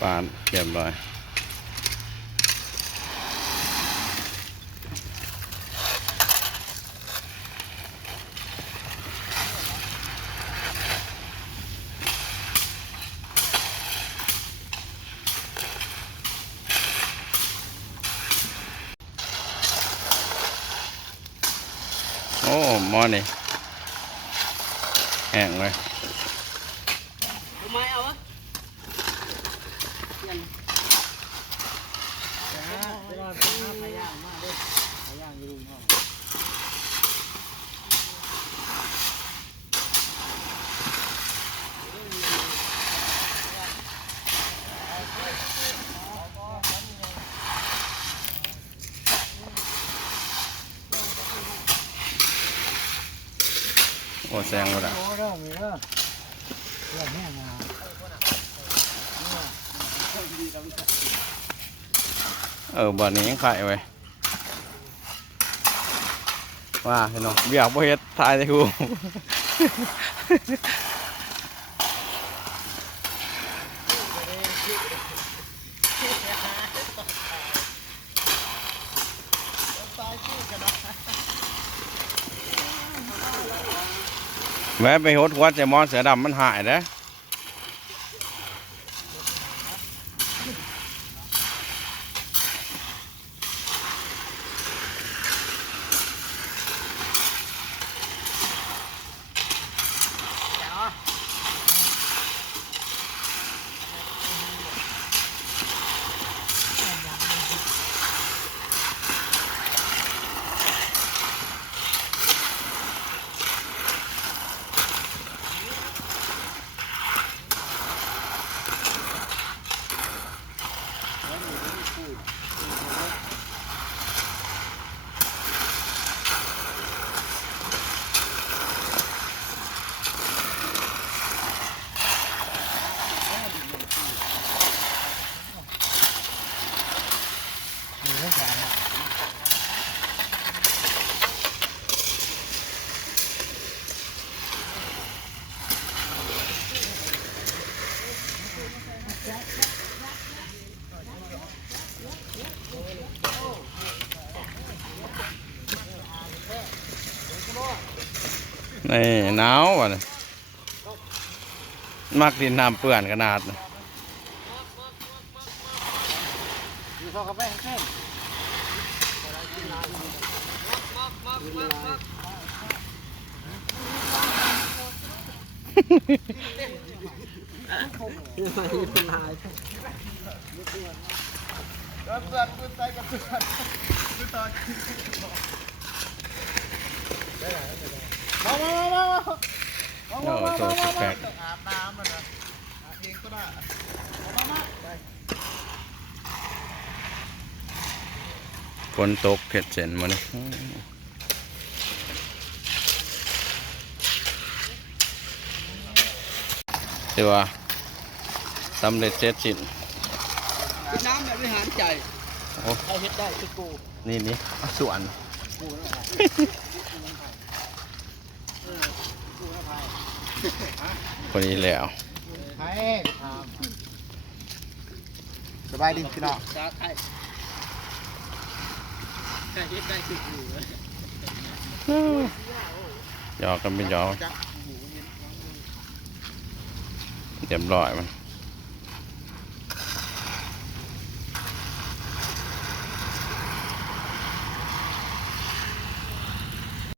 ปานเรียบร้อยโอ้หม้อนี่แห้งเลยทำไมเอาวะยันเวลาไปหาพายางมาด้วยพายางอยู่ห้องโอ้แซงหมดอ่ะบ่อนี้ยังไข่ไว้ว่าเห็นเนาะเบียกบ่เฮ็ดทายได้กูแม้ไปหดหัวใจมอนเสือดำมันหายนะนี่หนาวว่ะเนี่ยมักดินน้ำเปื่อนขนาดนะโอ้โหสุดแปลกอาบน้ำมันนะเองก็ได้ฝนตกเผ็ดเส้นมาเนี่ยถือว่าสำเร็จเสร็จสิ้นน้ำแบบวิหารใจเอาเฮ็ดได้คือกูนี่ส่วนคนนี้แล้วสบายดีพี่น้องเฮ็ดได้คือกูหยอกกันเป็นหยอกเรียบร้อยมัน